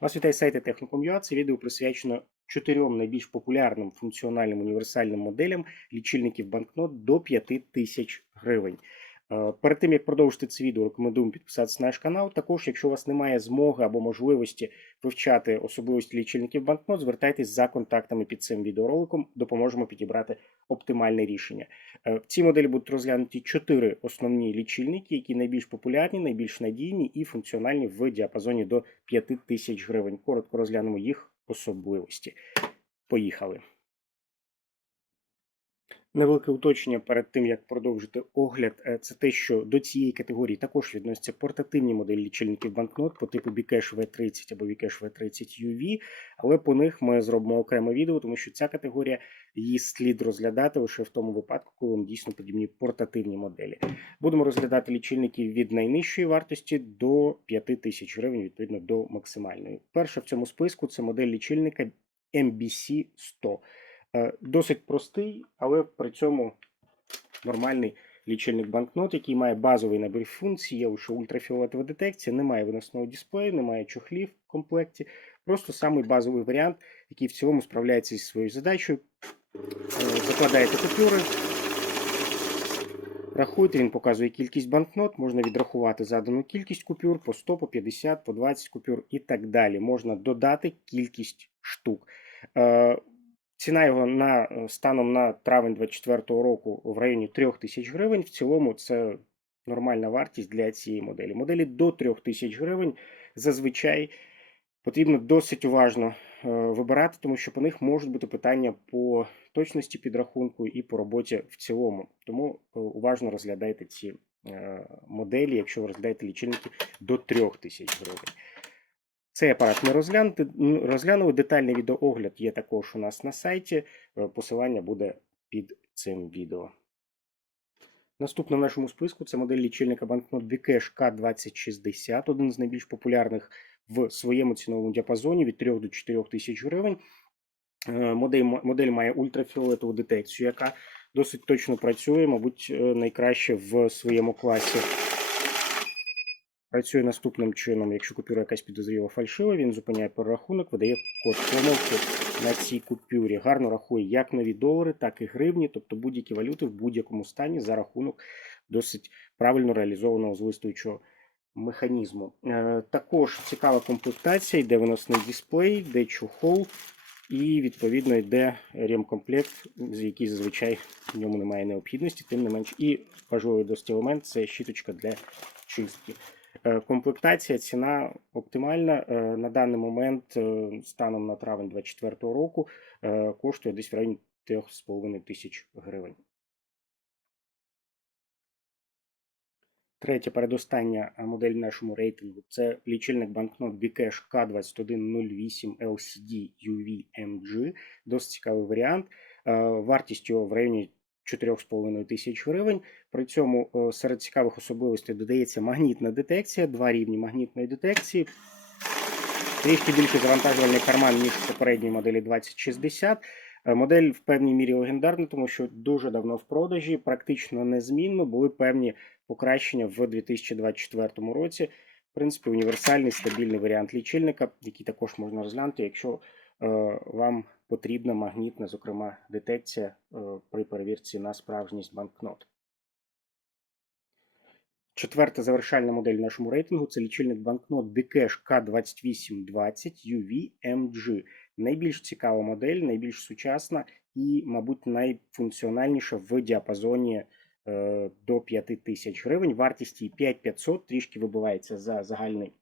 Вас вітає сайт Техніком.ua. Це відео присвячено чотирьом найбільш популярним функціональним універсальним моделям лічильників банкнот до 5000 гривень. Е, Перед тим як продовжити це відео, рекомендуємо підписатися на наш канал. Також, якщо у вас немає змоги або можливості вивчати особливості лічильників банкнот, звертайтесь за контактами під цим відеороликом, допоможемо підібрати оптимальне рішення. Е, В цій моделі будуть розглянуті чотири основні лічильники, які найбільш популярні, найбільш надійні і функціональні в діапазоні до 5000 гривень. Коротко розглянемо їх особливості. Поїхали. Невелике уточнення перед тим, як продовжити огляд, е, це те, що до цієї категорії також відносяться портативні моделі лічильників банкнот по типу Bcash V30 або Bcash V30 UV, але по них ми зробимо окреме відео, тому що ця категорія її слід розглядати лише в тому випадку, коли вам дійсно потрібні портативні моделі. Будемо розглядати лічильники від найнижчої вартості до 5000 гривень, відповідно до максимальної. Перша в цьому списку це модель лічильника MBC 100. Е, Досить простий, але при цьому нормальний лічильник банкнот, який має базовий набір функцій, є лише ультрафіолетова детекція, немає виносного дисплею, немає чохлів в комплекті. Просто самий базовий варіант, який в цілому справляється зі своєю задачею. Е, Закладаєте купюри, рахуєте, він показує кількість банкнот, можна відрахувати задану кількість купюр по 100, по 50, по 20 купюр і так далі. Можна додати кількість штук. Ціна його на е, станом на травень 2024 року в районі 3000 гривень. В цілому це нормальна вартість для цієї моделі. Моделі до 3000 гривень зазвичай потрібно досить уважно е, вибирати, тому що по них можуть бути питання по точності підрахунку і по роботі в цілому. Тому е, уважно розглядайте ці моделі, якщо ви розглядаєте лічильники до 3000 гривень. Цей апарат ми розглянути, розглянули. Детальний відеоогляд є також у нас на сайті. Е, Посилання буде під цим відео. Наступна в нашому списку це модель лічильника банкнот Bcash K2060, один з найбільш популярних в своєму ціновому діапазоні від 3 до 4 тисяч гривень. Е, Модель, модель має ультрафіолетову детекцію, яка досить точно працює, мабуть, е, найкраще в своєму класі. Працює наступним чином. Якщо купюра якась підозріла фальшива, він зупиняє перерахунок, видає код помилки на цій купюрі. Гарно рахує як нові долари, так і гривні, тобто будь-які валюти в будь-якому стані за рахунок досить правильно реалізованого злистуючого механізму. Е, Також цікава комплектація, йде виносний дисплей, йде чохол і відповідно йде ремкомплект, з який зазвичай в ньому немає необхідності, тим не менш. І важливий досить елемент це щіточка для чистки. Е, Комплектація, ціна оптимальна. Е, На даний момент, е, станом на травень 2024 року, коштує десь в районі 3,5 тисяч гривень. Третя передостання модель в нашому рейтингу це лічильник банкнот Bcash K2108 LCD UV MG. Досить цікавий варіант. Вартість його в районі 4,5 тисяч гривень. При цьому е, серед цікавих особливостей додається магнітна детекція, два рівні магнітної детекції. Трішки більший завантажувальний карман, ніж в попередній моделі 2060. Е, Модель в певній мірі легендарна, тому що дуже давно в продажі, практично незмінно були певні покращення в 2024 році. В принципі, універсальний стабільний варіант лічильника, який також можна розглянути, якщо е, вам потрібна магнітна, зокрема, детекція е, при перевірці на справжність банкнот. Четверта завершальна модель в нашому рейтингу це лічильник банкнот Bcash K2820 UV MG. Найбільш цікава модель, найбільш сучасна і, мабуть, найфункціональніша в діапазоні е, до 5000 гривень. Вартість її 5500, трішки вибивається за загальний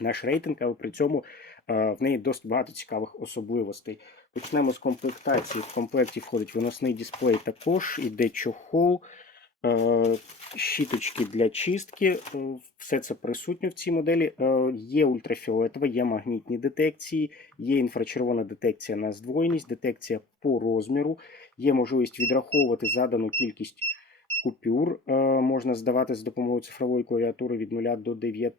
наш рейтинг, але при цьому е, в неї досить багато цікавих особливостей. Почнемо з комплектації. В комплекті входить виносний дисплей також, іде чохол, е, щіточки для чистки. е, Все це присутньо в цій моделі. Е, Є ультрафіолетова, є магнітні детекції, є інфрачервона детекція на здвоєність, детекція по розміру, є можливість відраховувати задану кількість купюр. е, Можна здавати з допомогою цифрової клавіатури від 0 до 9.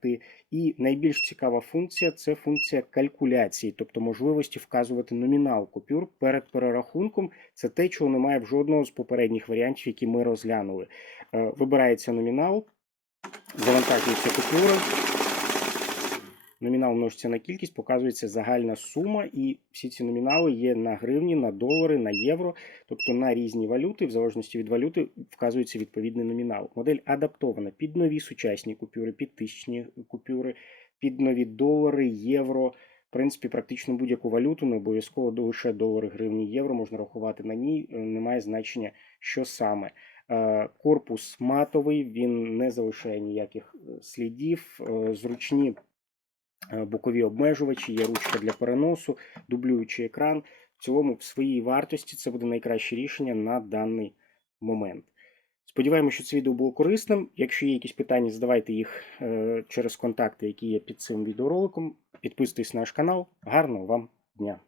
І найбільш цікава функція це функція калькуляції, тобто можливості вказувати номінал купюр перед перерахунком. Це те, чого немає в жодного з попередніх варіантів, які ми розглянули. Е, Вибирається номінал, завантажується купюра. Номінал множиться на кількість, показується загальна сума, і всі ці номінали є на гривні, на долари, на євро, тобто на різні валюти, в залежності від валюти вказується відповідний номінал. Модель адаптована під нові сучасні купюри, під тисячні купюри, під нові долари, євро. В принципі, практично будь-яку валюту, не обов'язково лише долари, гривні, євро можна рахувати на ній, е, немає значення, що саме. Е, Корпус матовий, він не залишає ніяких е, слідів, зручні бокові обмежувачі, є ручка для переносу, дублюючий екран. В цілому, в своїй вартості це буде найкраще рішення на даний момент. Сподіваємося, що це відео було корисним. Якщо є якісь питання, задавайте їх е, через контакти, які є під цим відеороликом. Підписуйтесь на наш канал. Гарного вам дня!